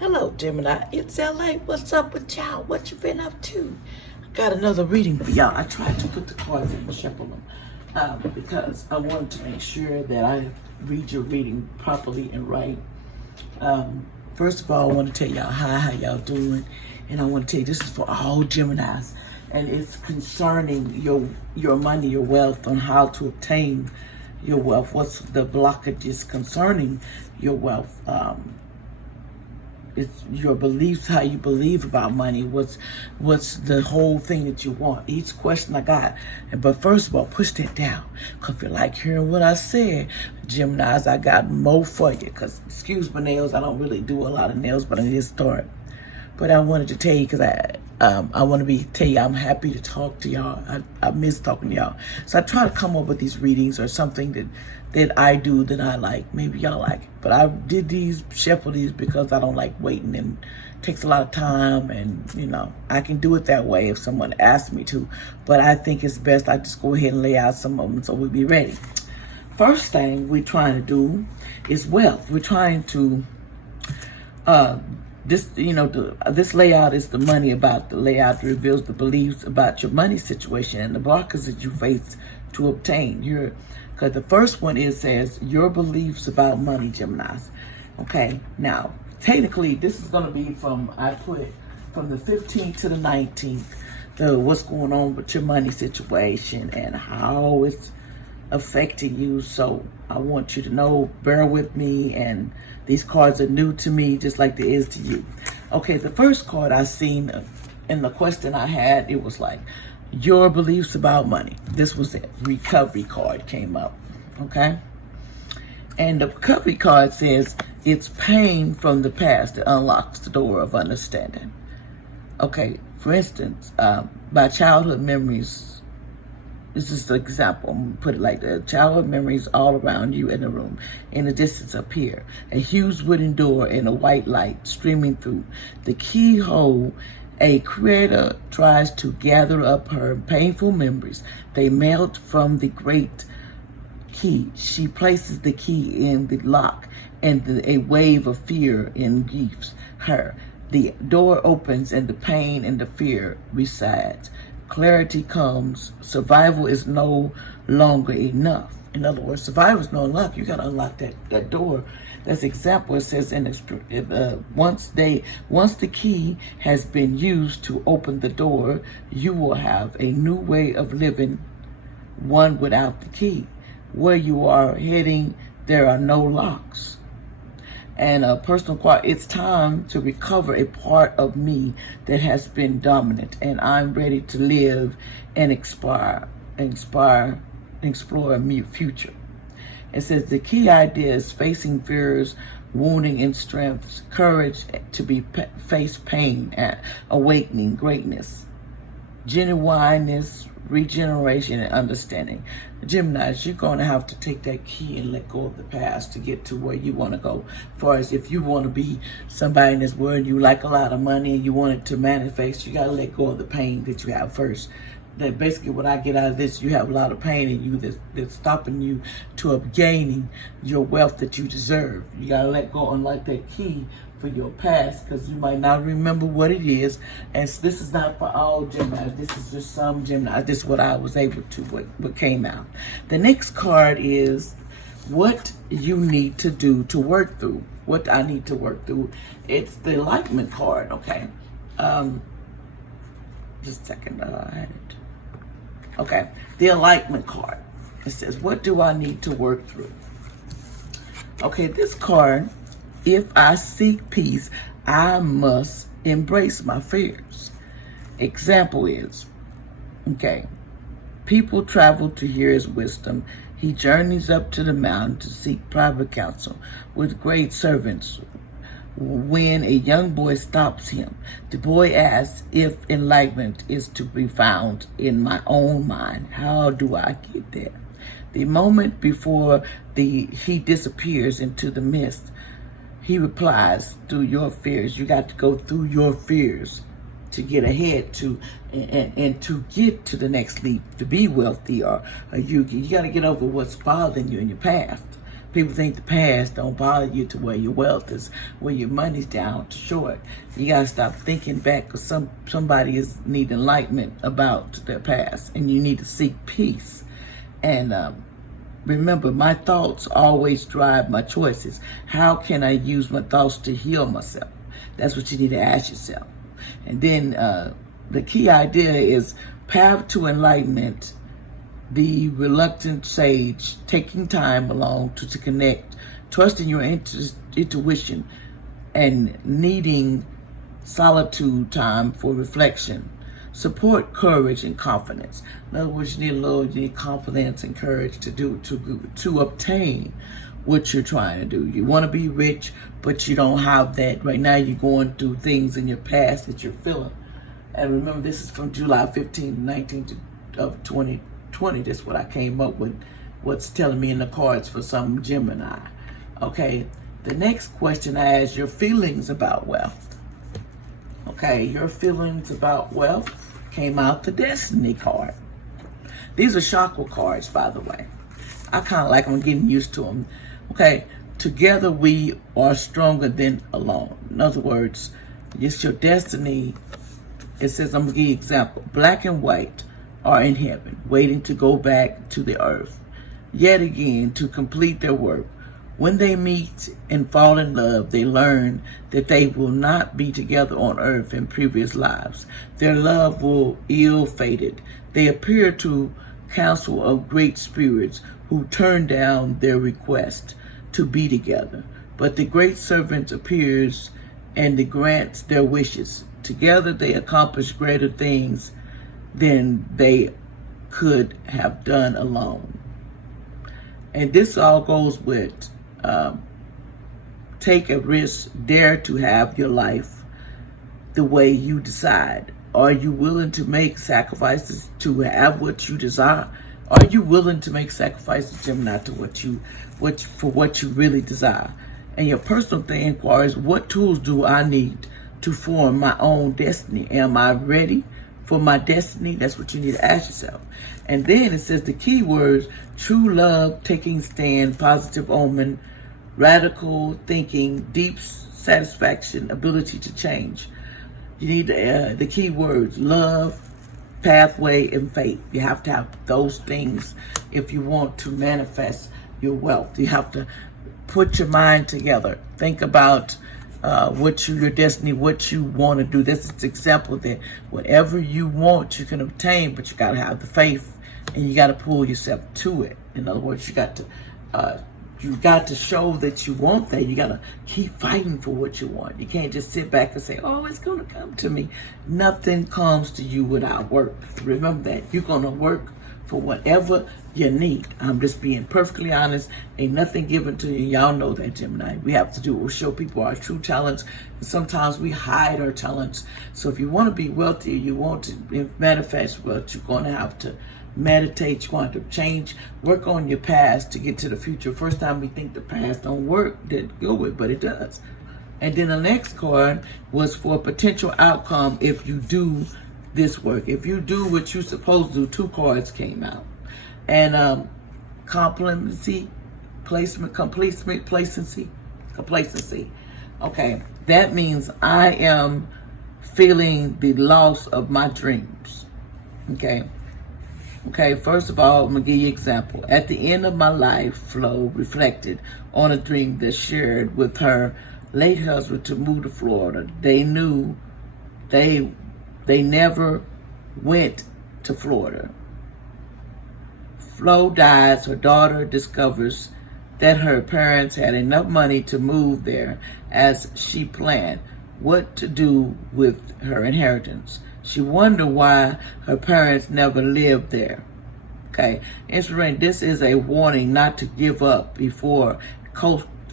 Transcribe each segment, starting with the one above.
Hello, Gemini. It's LA. What's up with y'all? What you been up to? I got another reading for y'all. I tried to put the cards in and shuffle them because I wanted to make sure that I read your reading properly and right. First of all, I want to tell y'all hi, how y'all doing? And I want to tell you this is for all Geminis. And it's concerning your money, your wealth, on how to obtain your wealth. What's the blockages concerning your wealth? It's your beliefs, how you believe about money. What's the whole thing that you want? Each question I got. But first of all, push that down. Because if you like hearing what I said, Geminis, I got more for you. Because, excuse my nails, I don't really do a lot of nails, but I need to start. But I wanted to tell you because I want to tell you I'm happy to talk to y'all. I miss talking to y'all. So I try to come up with these readings or something that I do that I like. Maybe y'all like it. But I did shuffle these because I don't like waiting, and it takes a lot of time, and I can do it that way if someone asks me to. But I think it's best I just go ahead and lay out some of them so we'll be ready. First thing we're trying to do is wealth. We're trying to this layout is the money. About the layout reveals the beliefs about your money situation and the blockers that you face to obtain because the first one says your beliefs about money, Geminis. Okay, now technically this is going to be from the 15th to the 19th, what's going on with your money situation and how it's affecting you. So I want you to know, bear with me, and these cards are new to me just like they is to you. Okay, the first card I seen in the question I had, it was like your beliefs about money. This was it. Recovery card came up. Okay, and the recovery card says it's pain from the past that unlocks the door of understanding. Okay, for instance, by childhood memories. This is the example. I'm going to put it like that. Childhood memories all around you in the room. In the distance up here. A huge wooden door and a white light streaming through. The keyhole, a creator tries to gather up her painful memories. They melt from the great key. She places the key in the lock, and a wave of fear engulfs her. The door opens and the pain and the fear resides. Clarity comes. Survival is no longer enough. In other words, survival is no longer. You got to unlock that door. That's example. It says once the key has been used to open the door, you will have a new way of living, one without the key. Where you are heading, there are no locks. And a personal quote, it's time to recover a part of me that has been dominant, and I'm ready to live and explore a new future. It says the key idea is facing fears, wounding in strengths, courage to face pain, and awakening greatness, genuineness, regeneration, and understanding. Geminis, you're going to have to take that key and let go of the past to get to where you want to go. As far as if you want to be somebody in this world, you like a lot of money and you want it to manifest, you got to let go of the pain that you have first. That basically what I get out of this, you have a lot of pain in you that's stopping you to obtaining your wealth that you deserve. You got to let go, unlike that key for your past, because you might not remember what it is. And this is not for all Geminis. This is just some Geminis. This is what I was able to, what came out. The next card is what you need to do to work through. What I need to work through. It's the enlightenment card, okay? Just a second, I had it. Okay, the enlightenment card. It says, what do I need to work through? Okay, this card, if I seek peace, I must embrace my fears. Example is, okay, people travel to hear his wisdom. He journeys up to the mountain to seek private counsel with great servants. When a young boy stops him, the boy asks if enlightenment is to be found in my own mind. How do I get there? The moment before he disappears into the mist, he replies, through your fears. You got to go through your fears to get ahead and to get to the next leap, to be wealthy, or you got to get over what's bothering you in your past. People think the past don't bother you to where your wealth is, where your money's down short. You gotta stop thinking back, because somebody need enlightenment about their past, and you need to seek peace. And remember, my thoughts always drive my choices. How can I use my thoughts to heal myself? That's what you need to ask yourself. And then the key idea is path to enlightenment. The reluctant sage, taking time alone to connect, trusting your intuition, and needing solitude time for reflection. Support courage and confidence. In other words, you need confidence and courage to obtain what you're trying to do. You want to be rich, but you don't have that. Right now, you're going through things in your past that you're feeling. And remember, this is from July 15-19-2020. That's what I came up with, what's telling me in the cards for some Gemini. Okay, the next question I ask, your feelings about wealth. Okay, your feelings about wealth came out the Destiny card. These are chakra cards, by the way. I kind of like them, I'm getting used to them. Okay, together we are stronger than alone. In other words, it's your destiny. It says, I'm going to give you an example. Black and white are in heaven, waiting to go back to the earth, yet again to complete their work. When they meet and fall in love, they learn that they will not be together on earth in previous lives. Their love will ill-fated. They appear to counsel of great spirits who turn down their request to be together. But the great servant appears and grants their wishes. Together they accomplish greater things than they could have done alone. And this all goes with take a risk, dare to have your life the way you decide. Are you willing to make sacrifices to have what you desire? Are you willing to make sacrifices, Gemini, to for what you really desire? And your personal thing inquires, what tools do I need to form my own destiny? Am I ready for my destiny? That's what you need to ask yourself. And then it says the key words: true love, taking stand, positive omen, radical thinking, deep satisfaction, ability to change. You need the key words: love, pathway, and faith. You have to have those things if you want to manifest your wealth. You have to put your mind together. Think about your destiny, what you want to do. This is an example that whatever you want, you can obtain, but you got to have the faith and you got to pull yourself to it. In other words, you got to show that you want that. You got to keep fighting for what you want. You can't just sit back and say, oh, it's going to come to me. Nothing comes to you without work. Remember that. You're going to work for whatever you need. I'm just being perfectly honest. Ain't nothing given to you. Y'all know that, Gemini. We have to do it. We'll show people our true talents. And sometimes we hide our talents. So if you want to be wealthy, you want to manifest wealth, you're going to have to meditate. You want to change, work on your past to get to the future. First time we think the past don't work, that go with, but it does. And then the next card was for a potential outcome if you do this work. If you do what you're supposed to do, two cards came out. And complacency. Okay, that means I am feeling the loss of my dreams. Okay, first of all, I'm going to give you an example. At the end of my life, Flo reflected on a dream that shared with her late husband to move to Florida. They knew they never went to Florida. Flo dies. Her daughter discovers that her parents had enough money to move there as she planned what to do with her inheritance. She wondered why her parents never lived there. Okay, this is a warning not to give up for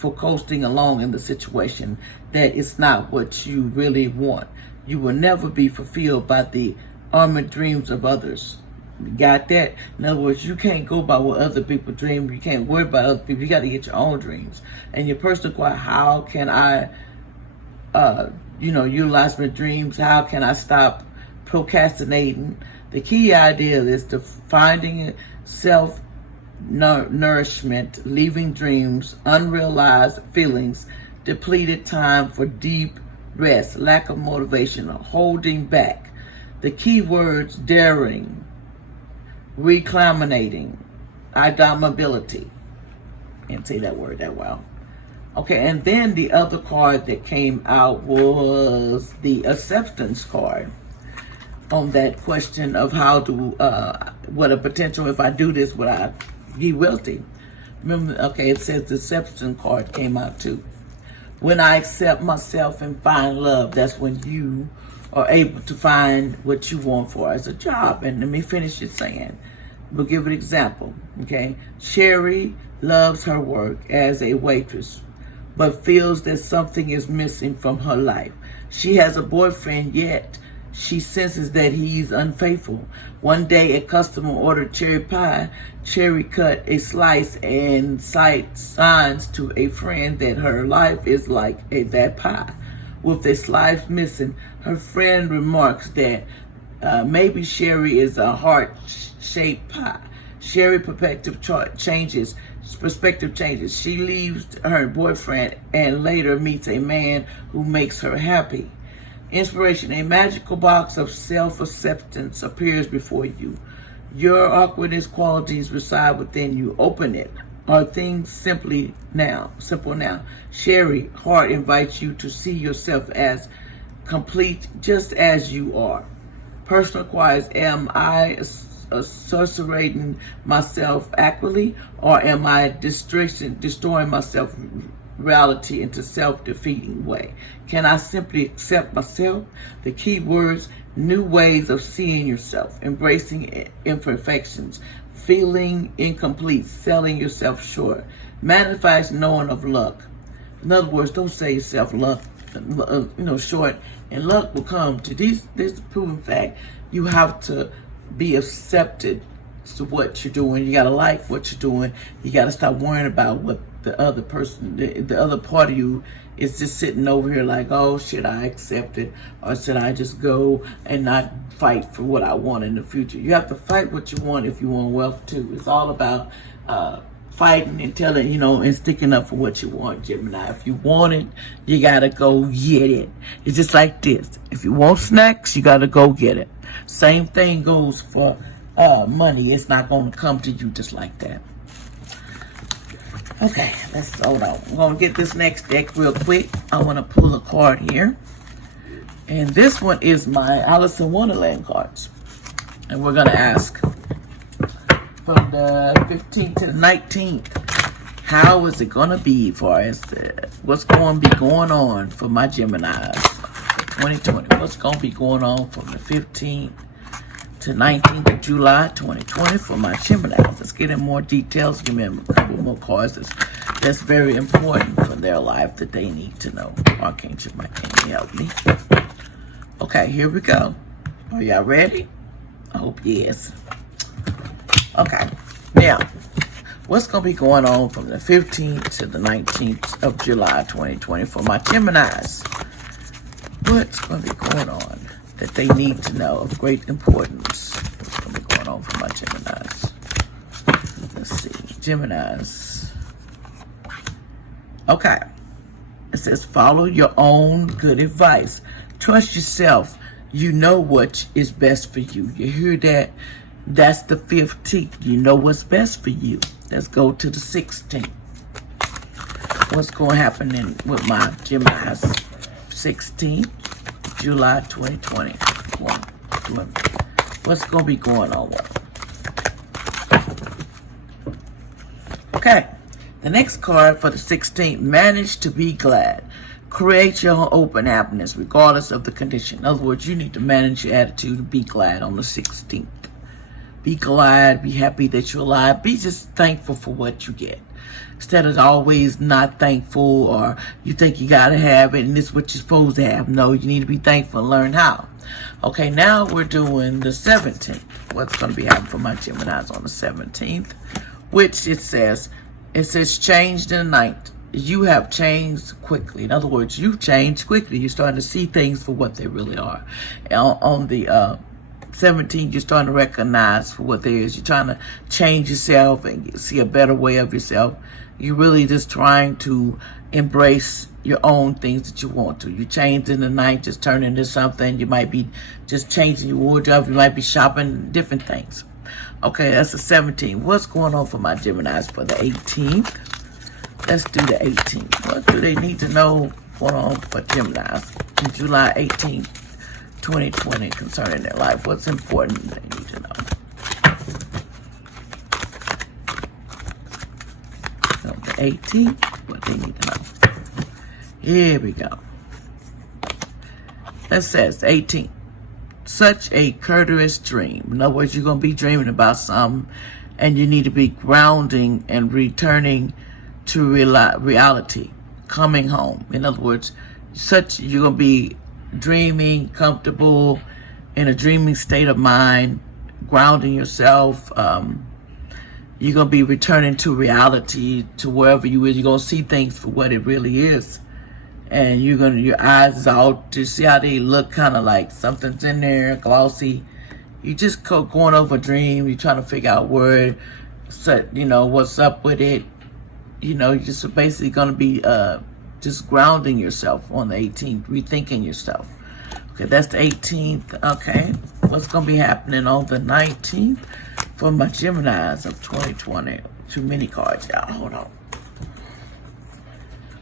coasting along in the situation that it's not what you really want. You will never be fulfilled by the armored dreams of others. You got that? In other words, you can't go by what other people dream. You can't worry about other people. You got to get your own dreams. And your personal question: how can I, utilize my dreams? How can I stop procrastinating? The key idea is to finding self nourishment, leaving dreams, unrealized feelings, depleted time for deep rest, lack of motivation, or holding back. The key words: daring, reclamating, indomitability. Can't say that word that well. Okay, and then the other card that came out was the acceptance card on that question of how to, what a potential, if I do this, would I be wealthy? Remember, okay, it says the acceptance card came out too. When I accept myself and find love, that's when you are able to find what you want for as a job. And let me finish it saying, we'll give an example, okay? Sherry loves her work as a waitress, but feels that something is missing from her life. She has a boyfriend, yet she senses that he's unfaithful. One day, a customer ordered cherry pie. Cherry cut a slice and signs to a friend that her life is like that pie, with a slice missing. Her friend remarks that maybe Sherry is a heart-shaped pie. Sherry perspective changes. She leaves her boyfriend and later meets a man who makes her happy. Inspiration: a magical box of self-acceptance appears before you. Your awkwardness qualities reside within you. Open it. Are things simple now? Sherry Heart invites you to see yourself as complete just as you are. Personal requires: am I associating myself accurately, or am I destroying myself reality into self-defeating way? Can I simply accept myself? The key words: new ways of seeing yourself, embracing imperfections, feeling incomplete, selling yourself short, manifest knowing of luck. In other words, don't sell yourself luck, short, and luck will come to these. This is a proven fact. You have to be accepted to what you're doing. You gotta like what you're doing. You gotta stop worrying about what the other person, the other part of you is just sitting over here like, oh, should I accept it, or should I just go and not fight for what I want in the future? You have to fight what you want if you want wealth too. It's all about fighting and telling, and sticking up for what you want, Gemini. If you want it, you gotta go get it. It's just like this. If you want snacks, you gotta go get it. Same thing goes for money. It's not gonna come to you just like that. Okay, let's hold on. I'm gonna get this next deck real quick. I wanna pull a card here. And this one is my Alice in Wonderland cards. And we're gonna ask, from the 15th to the 19th, how is it gonna be for us? What's gonna be going on for my Geminis 2020? What's gonna be going on from the 15th to 19th of July 2020 for my Geminis? Let's get in more details. Give me a couple more cards that's very important for their life that they need to know. Archangel, can you help me? Okay, here we go. Are y'all ready? I hope yes. Okay, now, what's going to be going on from the 15th to the 19th of July 2020 for my Geminis? What's going to be going on that they need to know of great importance? What's going to be going on for my Geminis? Let's see, Geminis. Okay, it says follow your own good advice. Trust yourself. You know what is best for you. You hear that? That's the 15th. You know what's best for you. Let's go to the 16th. What's going to happen with my Geminis? 16th, July 2020. What's going to be going on with them? Okay. The next card for the 16th, manage to be glad. Create your open happiness regardless of the condition. In other words, you need to manage your attitude to be glad on the 16th. Be glad, be happy that you're alive. Be just thankful for what you get. Instead of always not thankful, or you think you got to have it and this is what you're supposed to have. No, you need to be thankful and learn how. Okay, now we're doing the 17th. What's going to be happening for my Geminis on the 17th? Which it says changed in the night. You have changed quickly. In other words, you've changed quickly. You're starting to see things for what they really are. On the 17, you're starting to recognize for what there is. You're trying to change yourself and see a better way of yourself. You're really just trying to embrace your own things that you want to. You change in the night, just turn into something. You might be just changing your wardrobe. You might be shopping different things. Okay, that's the 17. What's going on for my Geminis for the 18th? Let's do the 18th. What do they need to know going on for Geminis on July 18th, 2020 concerning their life? What's important they need to know? So the 18th, what they need to know. Here we go. That says 18th. Such a courteous dream. In other words, you're going to be dreaming about something, and you need to be grounding and returning to reality, coming home. In other words, you're going to be dreaming, comfortable, in a dreaming state of mind, grounding yourself. You're going to be returning to reality, to wherever you is. You're going to see things for what it really is. And your eyes out to see how they look, kind of like something's in there, glossy. You just going over a dream. You're trying to figure out what's up with it. You're just basically going to be just grounding yourself on the 18th, rethinking yourself. Okay, that's the 18th. Okay, what's going to be happening on the 19th for my Geminis of 2020? Too many cards, y'all. Hold on.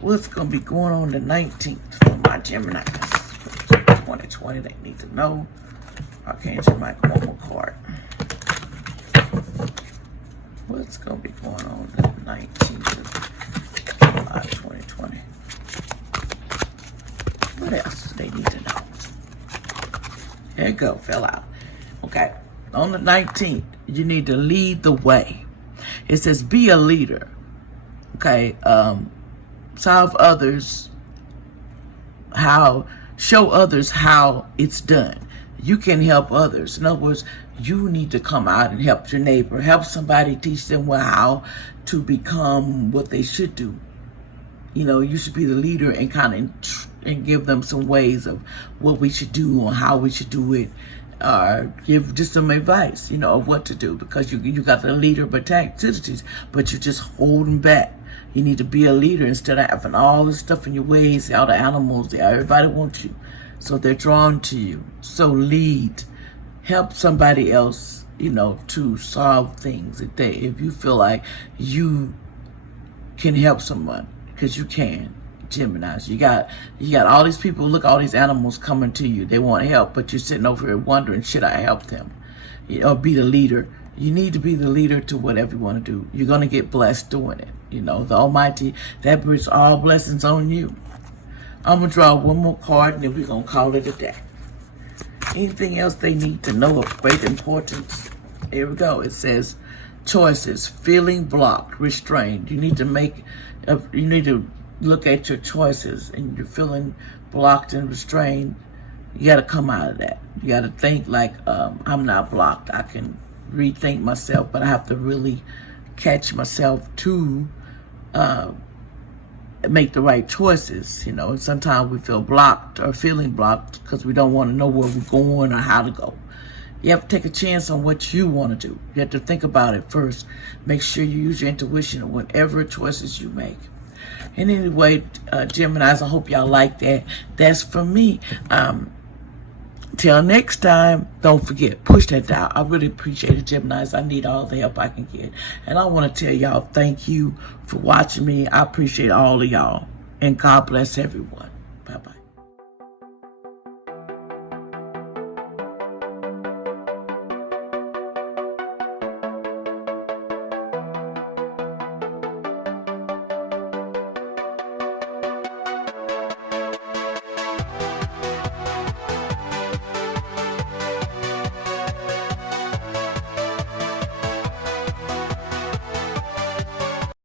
What's going to be going on the 19th for my Geminis? 2020, they need to know. I can't just make one more card. What's going to be going on the 19th of July 2020? What else do they need to know? There you go, fell out. Okay, on the 19th, you need to lead the way. It says be a leader. Okay, show others how it's done. You can help others. In other words, you need to come out and help your neighbor, help somebody, teach them how to become what they should do. You should be the leader and give them some ways of what we should do or how we should do it, or give just some advice, of what to do, because you got the leader of activities, but you're just holding back. You need to be a leader instead of having all this stuff in your ways, all the animals, everybody wants you. So they're drawn to you. So lead. Help somebody else, to solve things. If you feel like you can help someone, because you can, Geminis. You got all these people, look, all these animals coming to you. They want help, but you're sitting over here wondering, should I help them? Or be the leader. You need to be the leader to whatever you want to do. You're going to get blessed doing it. The Almighty, that brings all blessings on you. I'm going to draw one more card, and then we're going to call it a day. Anything else they need to know of great importance? Here we go. It says, choices, feeling blocked, restrained. You need to look at your choices, and you're feeling blocked and restrained. You got to come out of that. You got to think like, I'm not blocked. I can rethink myself, but I have to really catch myself to make the right choices. And sometimes we feel blocked or feeling blocked because we don't want to know where we're going or how to go. You have to take a chance on what you want to do. You have to think about it first. Make sure you use your intuition in whatever choices you make. And anyway, Geminis, I hope y'all like that. That's from me. Till next time, don't forget, push that dial. I really appreciate it, Geminis. I need all the help I can get. And I want to tell y'all, thank you for watching me. I appreciate all of y'all. And God bless everyone. Bye-bye.